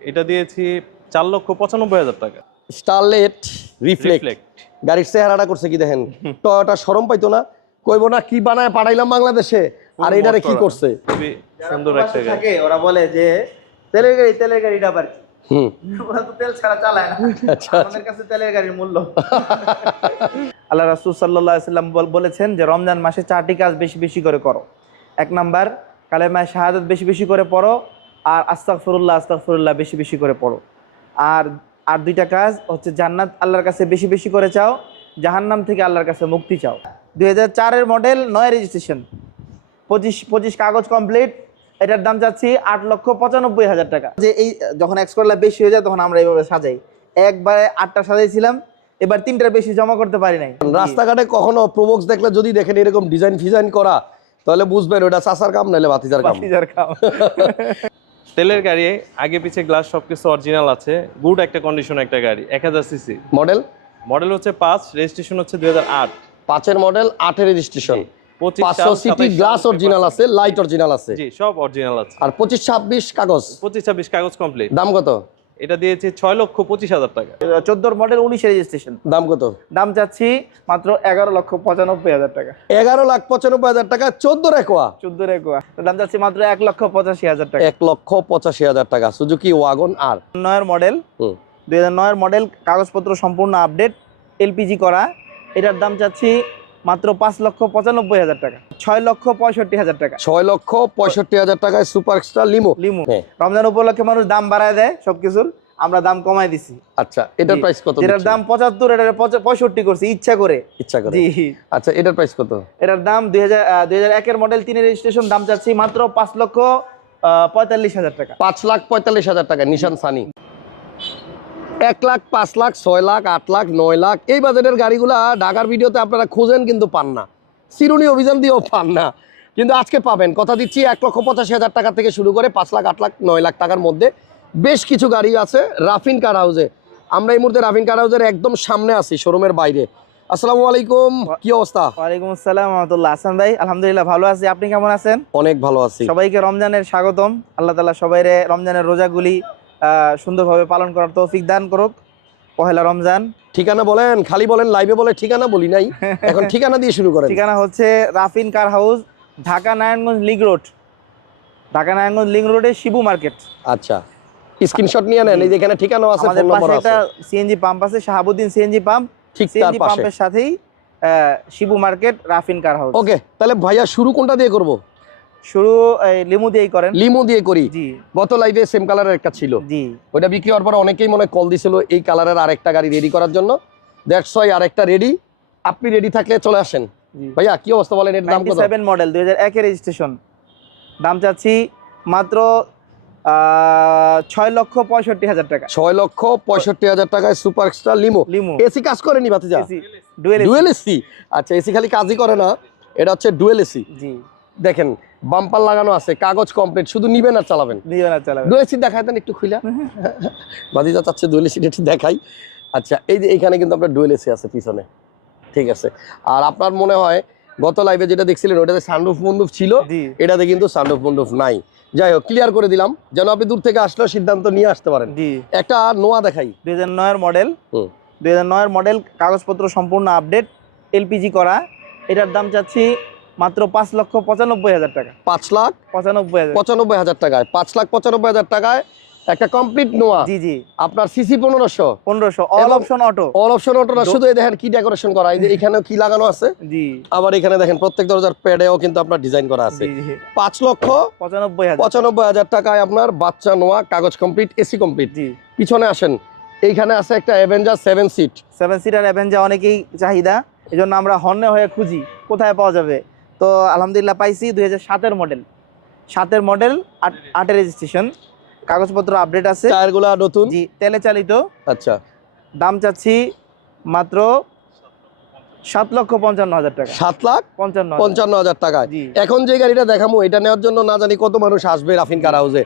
এটা দিয়েছি চার লক্ষ পঁচানব্বই হাজার টাকা। Starlet reflect. রিফ্লেক্ট। গাড়ির চেহারাটা করছে কি দেখেন? তো টয়োটা সরম পাইতো না। কইবো না কি বানায় পাঠাইলাম বাংলাদেশে? আর এটারে কি করছে? সুন্দর একটা গাড়ি। থাকে ওরা বলে যে তেলের গাড়ি তেলের গাড়িটা আবার হুম। ওরা তো তেল ছাড়া চালায় না। আচ্ছা আমাদের কাছে তেলের গাড়ির মূল্য। আল্লাহ রাসূল সাল্লাল্লাহু আলাইহি সাল্লাম বলেছেন যে রমজান মাসে চারটি কাজ বেশি বেশি করে করো। এক নাম্বার কালেমায় শাহাদাত বেশি বেশি করে পড়ো। আর আস্তাগফিরুল্লাহ আস্তাগফিরুল্লাহ বেশি বেশি করে পড়ো। আর আর দুইটা কাজ হচ্ছে জান্নাত আল্লাহর কাছে বেশি বেশি করে চাও জাহান্নাম থেকে আল্লাহর কাছে মুক্তি চাও। দুই হাজার চারের মডেল নয় রেজিস্ট্রেশন। পঁচিশ পঁচিশ কাগজ কমপ্লিট এটার দাম চাচ্ছি আট লক্ষ পঁচানব্বই হাজার টাকা। যে এই যখন এক্স করলা বেশি হয়ে যায় তখন আমরা এইভাবে সাজাই। একবারে আটটা সাজাইছিলাম এবার তিনটার বেশি জমা করতে পারি নাই। রাস্তাঘাটে কখনো প্রবক্স দেখলে যদি দেখেন এরকম ডিজাইন ফিজাইন করা তাহলে বুঝবেন ওটা চাষার কাম নাহলে বাতিজার কাম। বাতিজার খাও। তেলের গাড়ি আগে পিছে গ্লাস সবকিছু অরিজিনাল আছে। গুড একটা কন্ডিশন একটা গাড়ি এক হাজার সিসি মডেল মডেল হচ্ছে পাঁচ রেজিস্ট্রেশন হচ্ছে দুই হাজার আট। পাঁচের মডেল আটের রেজিস্ট্রেশন পাঁচশো সিটি গ্লাস অরিজিনাল আছে লাইট অরিজিনাল আছে। জি সব অরিজিনাল আছে। আর পঁচিশ ছাব্বিশ কাগজ। পঁচিশ ছাব্বিশ কাগজ কমপ্লিট দাম কত? এটা দিয়েছি ছয় লক্ষ পঁচিশ হাজার টাকা। চোদ্দোর মডেল উনিশে রেজিস্ট্রেশন। দাম কত? দাম চাচ্ছি মাত্র এগারো লক্ষ পঁচানব্বই হাজার টাকা। এগারো লাখ পঁচানব্বই হাজার টাকা চোদ্দ রেকোয়া? চোদ্দোর একুয়া দাম চাচ্ছি মাত্র এক লক্ষ পঁচাশি হাজার টাকা। এক লক্ষ পঁচাশি হাজার টাকা সুজুকি ওয়াগন আর? নয়ের মডেল। দুই হাজার নয়ের মডেল কাগজপত্র সম্পূর্ণ আপডেট এলপিজি করা। এটার দাম চাচ্ছি মাত্র পাঁচ লক্ষ পঁচানব্বই হাজার টাকা। ছয় লক্ষ পঁয়ষট্টি হাজার টাকা। ছয় লক্ষ পঁয়ষট্টি হাজার টাকায় সুপার এক্সট্রা লিমো। লিমু। হ্যাঁ। রমজান উপলক্ষে মানুষ দাম বাড়ায় দেয় সবকিছুর আমরা দাম কমাই দিছি। আচ্ছা এটার প্রাইস কত দিচ্ছেন? দাম পঁচাত্তর এটার পঁচা- পঁয়ষট্টি করছি ইচ্ছা করে। ইচ্ছা করে। জি। আচ্ছা এটার প্রাইস কত? এটার দাম দুই হাজার দুই হাজার একের মডেল তিনের রেজিস্ট্রেশন দাম চাচ্ছি মাত্র পাঁচ লক্ষ আহ, পঁয়তাল্লিশ হাজার টাকা। পাঁচ লাখ পঁয়তাল্লিশ হাজার টাকা নিশান সানি। এক লাখ পাঁচ লাখ ছয় লাখ আট লাখ নয় লাখ। এই বাজেটের গাড়িগুলা ঢাকার ভিডিওতে আপনারা খোঁজেন কিন্তু পান না। চিরুনি অভিযান দিয়েও পান না। কিন্তু আজকে পাবেন। কথা দিচ্ছি এক লক্ষ পঁচাশি হাজার টাকা থেকে শুরু করে পাঁচ লাখ আট লাখ নয় লাখ টাকার মধ্যে বেশ কিছু গাড়ি আছে রাফিন কার হাউসে আমরা এই মুহূর্তে রাফিন কার হাউসের একদম সামনে আছি শোরুমের বাইরে। আসসালামু আলাইকুম কি অবস্থা? ওয়ালাইকুম আসসালাম হাসান ভাই আলহামদুলিল্লাহ ভালো আছি। আপনি কেমন আছেন? অনেক ভালো আছি। সবাইকে রমজানের স্বাগতম। আল্লাহ তালা সবাইরে রমজানের রোজাগুলি সুন্দরভাবে পালন করার তৌফিক দান করুক। পহেলা রমজান। ঠিকানা বলেন খালি বলেন লাইভে বলে ঠিকানা বলি নাই। এখন ঠিকানা দিয়ে শুরু করেন। ঠিকানা হচ্ছে Rafin car house Dhaka Narayanganj link road. Dhaka Narayanganj link রোডে শিবু মার্কেট। আচ্ছা। স্ক্রিনশট নিয়ে নেন এই যে এখানে ঠিকানা আছে আমাদের ফোন নম্বর পাশে আছে। একটা সিএনজি পাম্প আছে শাহাবুদ্দিন সিএনজি পাম্প ঠিক তার সিএনজি পাশে পাম্পের সাথেই শিবু মার্কেট রাফিন কার হাউস। ওকে তাহলে ভাইয়া শুরু কোনটা দিয়ে করব? শুরু লিমু দিয়েই করেন। লিমো দিয়ে করি। গত লাইভে সেম কালারের একটা ছিল। জি। বিক্রি হওয়ার পর অনেকেই মনে কল দিছিল এই কালারের আরেকটা গাড়ি রেডি করার জন্য। দ্যাটস ওয়াই আরেকটা রেডি আপনি রেডি থাকলে চলে আসেন। ভাইয়া কি অবস্থা বলেন? এর দাম কত? সেভেন মডেল দুই হাজার একের রেজিস্ট্রেশন দাম চাচ্ছি মাত্র ছয় লক্ষ পঁয়ষট্টি হাজার টাকা। ছয় লক্ষ পঁয়ষট্টি হাজার টাকায় সুপার এক্সট্রা লিমো লিমু এসি কাজ করেনি ভাতিজা? ডুয়েল ডুয়েল এসি আচ্ছা এসি খালি কাজই করে না। এটা হচ্ছে ডুয়েল এসি জি। দেখেন বাম্পার লাগানো আছে কাগজ কমপ্লিট শুধু নিবেন আর চালাবেন। নিয়ে না চালাবে ডুয়েল সিট দেখায় দেন একটু খুইলা। বাদিজা চাচ্ছে ডুয়েল সিট একটু দেখাই। আচ্ছা এই যে এখানে কিন্তু আপনার ডুয়েল এসি আছে পিছনে। ঠিক আছে। আর আপনার মনে হয় গত লাইভে যেটা দেখছিলেন ওটাতে সানরুফ মন্ডুফ ছিল? এটাতে কিন্তু সানরুফ মন্ডুফ নাই। যাই হোক ক্লিয়ার করে দিলাম। যেন আপনি দূর থেকে আসলেও সিদ্ধান্ত নিয়ে আসতে পারেন। জি। একটা নোয়া দেখাই। দুই হাজার নয়ের মডেল হুম। দুই হাজার নয়ের মডেল কাগজপত্র সম্পূর্ণ আপডেট এলপিজি করা। এটার দাম চাচ্ছি মাত্র পাঁচ লক্ষ পঁচানব্বই হাজার টাকা। পাঁচ লাখ পঁচানব্বই হাজার। পঁচানব্বই হাজার টাকায়। পাঁচ লাখ পঁচানব্বই হাজার টাকায় একটা কমপ্লিট নোয়া। জি জি। আপনার সিসি পনেরোশো। পনেরোশো। All option auto all option অটোটা শুধু এই দেখেন কি ডেকোরেশন করা এই যে এখানে কি লাগানো আছে? জি। আবার এখানে দেখেন প্রত্যেক দরজার প্যাডেও কিন্তু আপনার ডিজাইন করা আছে। পাঁচ লক্ষ পঁচানব্বই হাজার। পঁচানব্বই হাজার টাকায় আপনার বাচ্চা নোয়া কাগজ কমপ্লিট এসি কমপ্লিট জি। পিছনে আসেন। এইখানে আছে একটা Avenger seven seat seven seater Avanza অনেকেই চাহিদা এই জন্য আমরা হর্নে হয়ে খুঁজি কোথায় পাওয়া যাবে? তো আলহামদুলিল্লাহ পাইছি দুই হাজার সাতের মডেল সাতের মডেল আটের রেজিস্ট্রেশন কাগজপত্র আপডেট আছে। টায়ারগুলা নতুন? জি তেলে চালিত। আচ্ছা। দাম চাচ্ছি মাত্র সাত লক্ষ পঞ্চান্ন হাজার টাকা। সাত লাখ পঞ্চান্ন। পঞ্চান্ন হাজার টাকায় জি। এখন যে গাড়িটা দেখামো এটা নেওয়ার জন্য না জানি কত মানুষ আসবে রাফিন কার হাউসে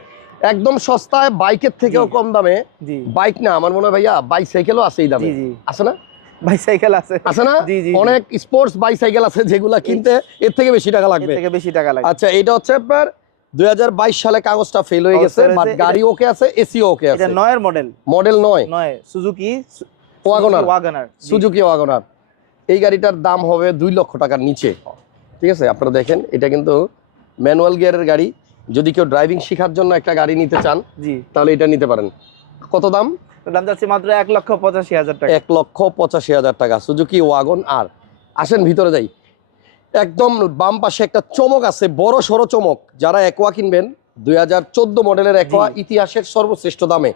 একদম সস্তায় বাইকের থেকেও কম দামে। বাইক না আমার মনে হয় ভাইয়া বাইসাইকেলও আছে এই দামে আছে না? বাইসাইকেল আছে। আছে না। অনেক স্পোর্টস বাইসাইকেল আছে যেগুলা কিনতে এর থেকে বেশি টাকা লাগবে। থেকে বেশি টাকা লাগে আচ্ছা এটা হচ্ছে আপনার সালে কাগজটা ফেল হয়ে গেছে বাট গাড়ি ওকে আছে এসি ওকে এটা আছে। নয়ের মডেল মডেল নয়? নয় Suzuki WagonR WagonR Suzuki WagonR এই গাড়িটার দাম হবে দুই লক্ষ টাকার নিচে। ঠিক আছে আপনারা দেখেন এটা কিন্তু ম্যানুয়াল গিয়ারের গাড়ি। যদি কেউ ড্রাইভিং শেখার জন্য একটা গাড়ি নিতে চান তাহলে এটা নিতে পারেন। কত দাম? দাম যাচ্ছে মাত্র এক লক্ষ পঁচাশি হাজার টাকা। এক লক্ষ পঁচাশি হাজার টাকা। সুজুকি ওয়াগন আর আসেন ভিতরে যাই। একদম বাম পাশে একটা চমক আছে বড় সড়ো চমক। যারা একোয়া কিনবেন দুই মডেলের একোয়া ইতিহাসের সর্বশ্রেষ্ঠ দামে।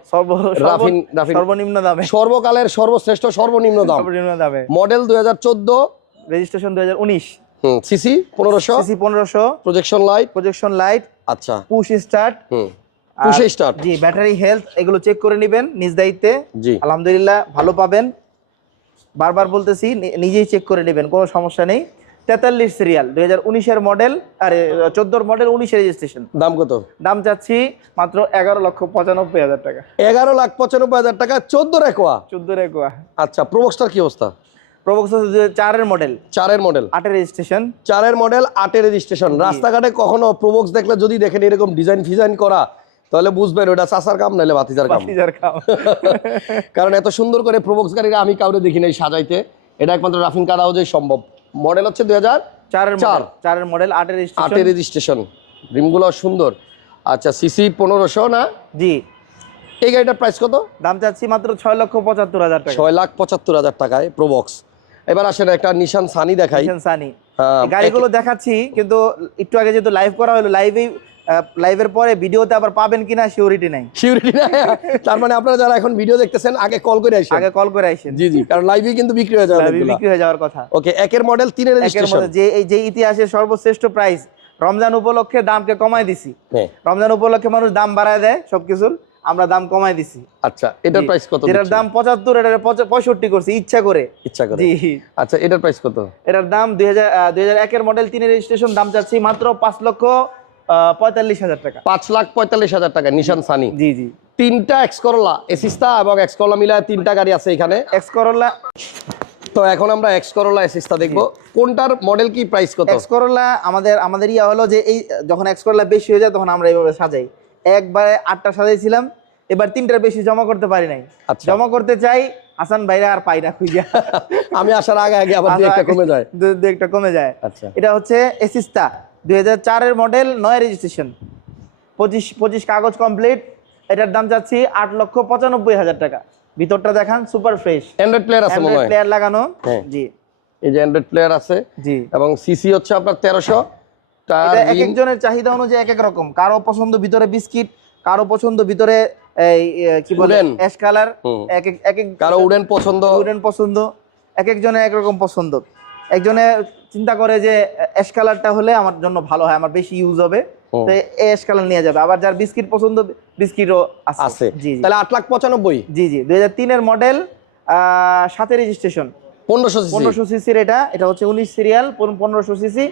সর্বনিম্ন দামে। সর্বকালের সর্বশ্রেষ্ঠ সর্বনিম্ন দাম। দামে। মডেল দুই হাজার চোদ্দ। রেজিস্ট্রেশন দুই সিসি পনেরোশো। সিসি পনেরোশো। প্রজেকশন লাইট প্রজেকশন লাইট আচ্ছা। পুশ স্টার্ট হুম পুষে স্টার্ট জি ব্যাটারি হেলথ এগুলো চেক করে নেবেন নিজ দায়িত্বে। জি। আলহামদুলিল্লাহ ভালো পাবেন। বারবার বলতেছি নিজেই চেক করে নেবেন কোনো সমস্যা নেই। তেতাল্লিশ সিরিয়াল দুই হাজার উনিশের মডেল আরে চোদ্দোর মডেল উনিশের রেজিস্ট্রেশন দাম কত? দাম চাচ্ছি মাত্র এগারো লক্ষ পঁচানব্বই হাজার টাকা। এগারো লাখ পঁচানব্বই হাজার টাকা চোদ্দ রেকোয়া চোদ্দোর একুয়া। আচ্ছা প্রবক্সটার কি অবস্থা? প্রবক্স চারের মডেল চারের মডেল আটের রেজিস্ট্রেশন চারের মডেল আটের রেজিস্ট্রেশন রাস্তাঘাটে কখনো প্রবক্স দেখলে যদি দেখেন এরকম ডিজাইন ফিজাইন করা তাহলে বুঝবেন ওটা চাষার কাম নাহলে বাতিজার কাম। কারণ এত সুন্দর করে প্রবক্স গাড়িটা আমি কাউরে দেখি নাই সাজাইতে। এটা একমাত্র রাফিন হাউজেই সম্ভব। মডেল হচ্ছে দুই হাজার চারের চার। মডেল চারের মডেল আটের আটের রেজিস্ট্রেশন রিমগুলো সুন্দর। আচ্ছা সিসি পনেরোশো না? জি। এই গাড়িটার প্রাইস কত? দাম চাচ্ছি মাত্র ছয় লক্ষ পঁচাত্তর হাজার টাকা। ছয় লাখ পঁচাত্তর হাজার টাকায় প্রবক্স এবার আসেন একটা নিশান সানি দেখাই। নিশান সানি হ্যাঁ, গাড়িগুলো দেখাচ্ছি কিন্তু একটু আগে যেহেতু লাইভ করা হলো লাইভেই লাইভের পরে ভিডিওতে আবার পাবেন কিনা সিউরিটি নাই। সিউরিটি না তার মানে আপনারা যারা এখন ভিডিও দেখতেছেন আগে কল করে আসেন। আগে কল করে আইসেন জি জি কারণ লাইভে কিন্তু বিক্রি হয়ে যাবে লাইভে বিক্রি হয়ে যাওয়ার কথা। ওকে একের মডেল তিনের রেজিস্ট্রেশন যে এই যে ইতিহাসের সর্বশ্রেষ্ঠ প্রাইস রমজান উপলক্ষে দামকে কমায় দিছি। হ্যাঁ। রমজান উপলক্ষে মানুষ দাম বাড়ায় দেয় সবকিছুর আমরা দাম কমায় দিছি। আচ্ছা এটার প্রাইস কত দিচ্ছেন? দাম পঁচাত্তর এটার পঁচা- পঁয়ষট্টি করছি ইচ্ছা করে। ইচ্ছা করে। জি। আচ্ছা এটার প্রাইস কত? এটার দাম দুই হাজার দুই হাজার একের মডেল তিনের রেজিস্ট্রেশন দাম চাচ্ছি মাত্র পাঁচ লক্ষ আহ, পঁয়তাল্লিশ হাজার টাকা। পাঁচ লাখ পঁয়তাল্লিশ হাজার টাকা নিশান সানি জি জি। তিনটা এক্স করলা এসিস্তা এবং এক্স করলা মিলায় তিনটা গাড়ি আছে এখানে। এক্স করোলা তো এখন আমরা এক্স করলা এসিস্তা দেখব। কোনটার মডেল কি প্রাইস কত? এক্স করোলা আমাদের আমাদের ইয়া হলো যে এই যখন এক্স করোলা বেশি হয়ে যায় তখন আমরা এইভাবে সাজাই। একবারে আটটা সাজাইছিলাম এবার তিনটার বেশি জমা করতে পারি নাই। আচ্ছা। জমা করতে চাই হাসান ভাইরা আর পাই না খুঁজা। আমি আসার আগে আগে আবার একটা কমে যায়। একটা কমে যায়। আচ্ছা। এটা হচ্ছে এসিস্তা দুই হাজার মডেল নয় রেজিস্ট্রেশন পঁচিশ পঁচিশ কাগজ কমপ্লিট এটার দাম চাচ্ছি আট লক্ষ পঁচানব্বই হাজার টাকা। ভিতরটা দেখান সুপার ফ্রেশ অ্যান্ড্রয়েড প্লেয়ার আছে মনে হয়? প্লেয়ার লাগানো হ্যাঁ। জি। এই যে অ্যান্ড্রয়েড প্লেয়ার আছে জি। এবং সিসি হচ্ছে আপনার তেরোশো। তার এটা এক একজনের চাহিদা অনুযায়ী এক এক রকম। কারও পছন্দ ভিতরে বিস্কিট কারও পছন্দ ভিতরে এই কি বলে অ্যাশ কালার এক এক এক এক কারও উডেন পছন্দ। উডেন পছন্দ এক একজনের এক রকম পছন্দ। একজনে চিন্তা করে যে অ্যাশ কালারটা হলে আমার জন্য ভালো হয় আমার বেশি ইউজ হবে। তো অ্যাশ কালার নিয়ে যাবে। আবার যার বিস্কিট পছন্দ বিস্কিটও আছে। জি তাহলে আট লাখ পঁচানব্বই? জি জি। দুই হাজার তিনের মডেল সাথে রেজিস্ট্রেশন পনেরোশো পনেরোশো সিসির এটা। এটা হচ্ছে উনিশ সিরিয়াল পনেরোশো সিসি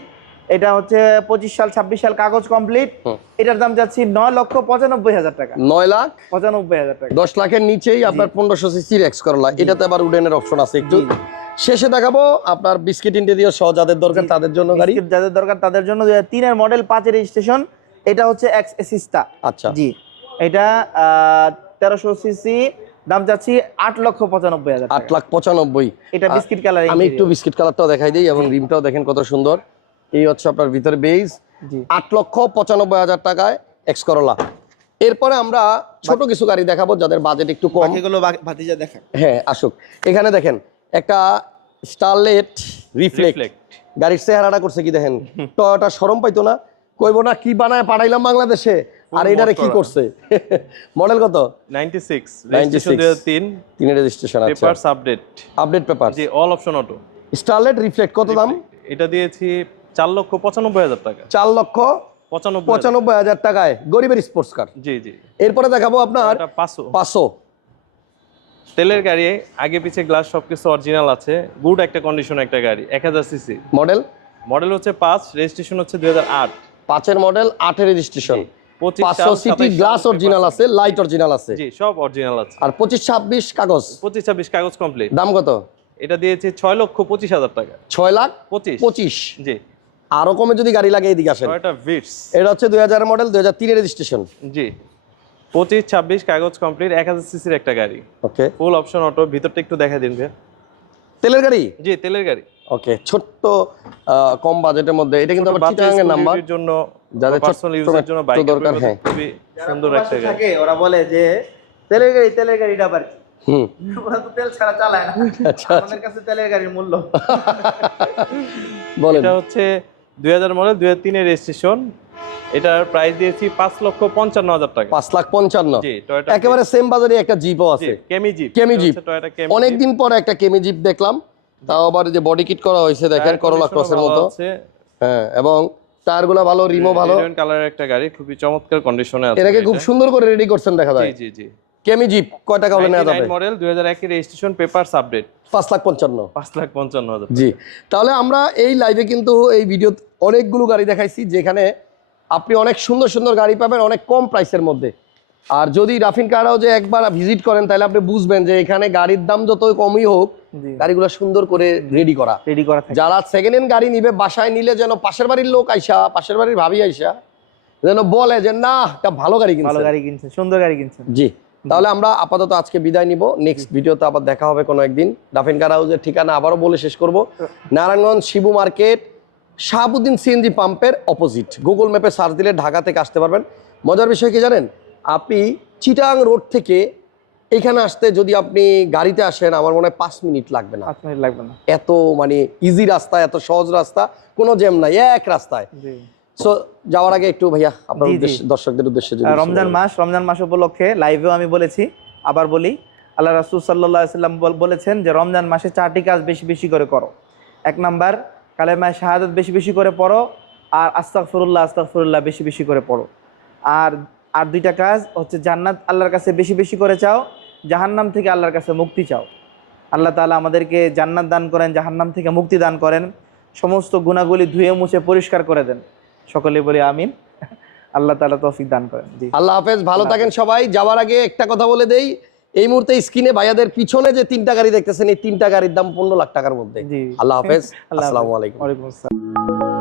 এটা হচ্ছে পঁচিশ সাল ছাব্বিশ সাল কাগজ কমপ্লিট এটার দাম যাচ্ছি নয় লক্ষ পঁচানব্বই হাজার টাকা। নয় লাখ? পঁচানব্বই হাজার টাকা। দশ লাখের নিচেই আপনার পনেরোশো সিসির এক্স করলা এটাতে আবার উডেনের অপশন আছে একটু। শেষে দেখাবো আপনার বিস্কিট ইন্টেরিয়র সহ যাদের দরকার তাদের জন্য গাড়ি। যাদের দরকার তাদের জন্য তিনের মডেল পাঁচের রেজিস্ট্রেশন এটা হচ্ছে এক্স এসিস্তা আচ্ছা। জি এটা তেরোশো সিসি দাম চাচ্ছি আট লক্ষ পঁচানব্বই হাজার আট লাখ পঁচানব্বই। এটা বিস্কিট কালার আমি একটু বিস্কিট কালারটাও দেখাই দিই এবং রিমটাও দেখেন কত সুন্দর। এই হচ্ছে আপনার ভিতরে বেইজ জি। আট লক্ষ পঁচানব্বই হাজার টাকায় এক্স করলা এরপরে আমরা ছোট কিছু গাড়ি দেখাবো যাদের বাজেট একটু কম। বাকি- ভাতিজা দেখা হ্যাঁ আসুক। এখানে দেখেন একটা স্টারলেট রিফ্লেক্ট। গাড়ির চেহারাটা করছে কি দেখেন? টয়োটা সরম পাইতো না। কইবো না কি বানায় পাঠাইলাম বাংলাদেশে? আর এটারে কি করছে? মডেল কত? 96 96 রেজিস্ট্রেশন 2003 তিনের রেজিস্ট্রেশন আছে পেপারস আপডেট আপডেট পেপার জি all option auto Starlet reflect কত দাম? এটা দিয়েছি চার লক্ষ পঁচানব্বই হাজার টাকা। চার লক্ষ পঁচানব্বই হাজার। পঁচানব্বই হাজার টাকায় গরিবের স্পোর্টস কার জি জি। এরপরে দেখাবো আপনার এটা পাঁচশো। পাঁচশো। তেলের গাড়ি আগে পিছে গ্লাস সবকিছু অরিজিনাল আছে গুড একটা কন্ডিশন একটা গাড়ি এক হাজার সিসি মডেল মডেল হচ্ছে পাঁচ রেজিস্ট্রেশন হচ্ছে দুই হাজার আট। পাঁচের মডেল আটের রেজিস্ট্রেশন পাঁচশো সিটি গ্লাস অরিজিনাল আছে লাইট অরিজিনাল আছে। জি সব অরিজিনাল আছে। আর পঁচিশ ছাব্বিশ কাগজ? পঁচিশ ছাব্বিশ কাগজ কমপ্লিট দাম কত? এটা দিয়েছি ছয় লক্ষ পঁচিশ হাজার টাকা। ছয় লাখ পঁচিশ। পঁচিশ। জি। আরও কমে যদি গাড়ি লাগে এদিকে আসেন। এটা হচ্ছে দুই হাজার মডেল দুই হাজার তিনের রেজিস্ট্রেশন জি। পঁচিশ ছাব্বিশ কাগজ কমপ্লিট এক হাজার সিসির একটা গাড়ি। ওকে ফুল অপশন অটো ভিতরটা একটু দেখা দিন ভাই তেলের গাড়ি? জি তেলের গাড়ি। ওকে ছোট্ট কম বাজেটের মধ্যে এটা কিন্তু আবার চিটাগাং এর নাম্বার এর জন্য যাদের পার্সোনাল ইউজের জন্য বাইক দরকার, হ্যাঁ। খুবই সুন্দর একটা গাড়ি। থাকে ওরা বলে যে তেলের গাড়ি তেলের গাড়িটা আবার হুম। ওরা তো তেল ছাড়া চালায় না। আচ্ছা। আমাদের কাছে তেলের গাড়ির মূল্য। বলেন। এটা হচ্ছে দুই হাজার মডেল দুই হাজার তিনের রেজিস্ট্রেশন এটার প্রাইস দিয়েছি পাঁচ লক্ষ পঞ্চান্ন হাজার টাকা। পাঁচ লাখ পঞ্চান্ন। একেবারে সেম বাজারে একটা জিপও আছে। কেমি জিপ কেমি জিপ। অনেকদিন পর একটা কেমি জিপ দেখলাম। তাও আবার যে বডি কিট করা হয়েছে দেখেন করলা ক্রসের মতো। হ্যাঁ এবং টায়ারগুলো ভালো রিমো ভালো। কালারের একটা গাড়ি খুবই চমৎকার কন্ডিশনে আছে এটাকে খুব সুন্দর করে রেডি করছেন দেখা যায়। জি জি জি। কেমি জিপ কয় টাকা হলে নেওয়া যাবে? মডেল দুই হাজার একের রেজিস্ট্রেশন পেপারস আপডেট পাঁচ লাখ পঞ্চান্ন। পাঁচ লাখ পঞ্চান্ন হাজার। জি তাহলে আমরা এই লাইভে কিন্তু এই ভিডিও অনেকগুলো গাড়ি দেখাইছি যেখানে আপনি অনেক সুন্দর সুন্দর গাড়ি পাবেন অনেক কম প্রাইসের মধ্যে। আর যদি রাফিন কারাও যে একবার ভিজিট করেন তাহলে আপনি বুঝবেন যে এখানে গাড়ির দাম যত কমই হোক গাড়িগুলো সুন্দর করে রেডি করা। রেডি করা যারা সেকেন্ড হ্যান্ড গাড়ি নিবে বাসায় নিলে যেন পাশের বাড়ির লোক আইসা পাশের বাড়ির ভাবি আইসা যেন বলে যে না একটা ভালো গাড়ি কিনছে। ভালো কিনছে গাড়ি কিনছেন সুন্দর গাড়ি কিনছে। জি। তাহলে আমরা আপাতত আজকে বিদায় নিব। নেক্সট ভিডিওতে আবার দেখা হবে কোনো একদিন। রাফিন কার হাউসের ঠিকানা আবারও বলে শেষ করব। নারায়ণগঞ্জ শিবু মার্কেট শাহাবুদ্দিন সিএনজি পাম্পের অপোজিট গুগল ম্যাপে সার্চ দিলে ঢাকা থেকে আসতে পারবেন। মজার বিষয় কি জানেন? আপনি চিটাং রোড থেকে এখানে আসতে যদি আপনি গাড়িতে আসেন আমার মনে হয় পাঁচ মিনিট লাগবে না। লাগবে না। এত মানে ইজি রাস্তা এত সহজ রাস্তা কোনো জ্যাম নাই এক রাস্তায়। সো যাওয়ার আগে একটু ভাইয়া আপনার। উদ্দেশ্যে দর্শকদের উদ্দেশ্যে রমজান মাস রমজান মাস উপলক্ষে লাইভেও আমি বলেছি আবার বলি আল্লাহ রাসুল সাল্লাহ সাল্লাম বলেছেন যে রমজান মাসে চারটি কাজ বেশি বেশি করে করো। এক নাম্বার কালেমায় শাহাদত বেশি বেশি করে পড়ো আর আস্তাক ফরুল্লাহ আস্তাক বেশি বেশি করে পড়ো। আর আর দুইটা কাজ হচ্ছে জান্নাত আল্লাহর কাছে বেশি বেশি করে চাও জাহান্নাম থেকে আল্লাহর কাছে মুক্তি চাও। আল্লাহ তাআলা আমাদেরকে জান্নাত দান করেন জাহান্নাম থেকে মুক্তি দান করেন সমস্ত গুণাগুলি ধুয়ে মুছে পরিষ্কার করে দেন। সকলে বলি আমিন। আল্লাহ তালা তৌফিক দান করেন। জি। আল্লাহ হাফেজ ভালো থাকেন সবাই। যাওয়ার আগে একটা কথা বলে দেই এই মুহূর্তে স্ক্রিনে ভাইয়াদের পিছনে যে তিনটা গাড়ি দেখতেছেন এই তিনটা গাড়ির দাম পনেরো লাখ টাকার মধ্যে। জি। আল্লাহ হাফেজ আসসালামাইকুম আসসালামু আলাইকুম। ওয়ালাইকুম আসসালাম।